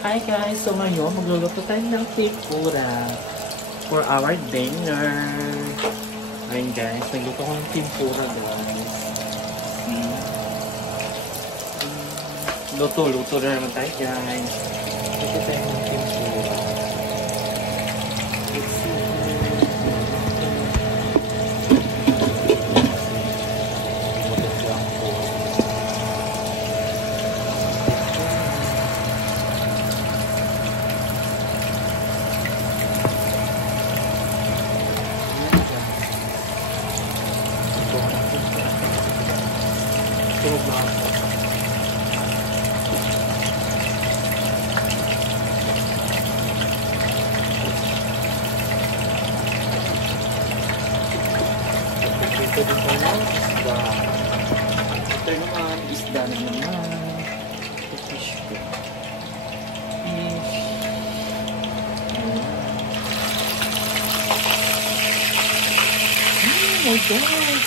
Hi guys! So ngayon, magluluto tayo ng tempura for our dinner. Ayun guys, nagluto ko ng tempura guys. Luto na naman tayo guys. Luto tayo ng tempura. Let's see. Ito din po ng isda. Ito naman, isda na naman. Fish ko. Fish. Oh my God!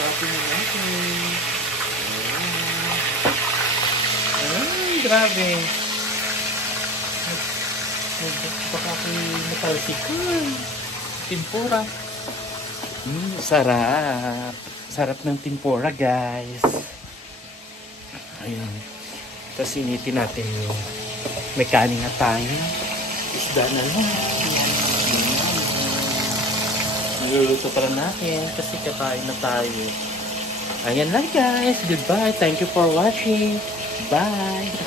Grabe na natin. Ay, grabe. Baka ako'y natalsikan. Tempura. Sarap. Sarap ng tempura, guys. Ayun. Tapos initin natin yung may kanin na tayo. Isda na lang. Niluluto pa lang natin kasi kakain na tayo. Ayan lang, guys. Goodbye. Thank you for watching. Bye.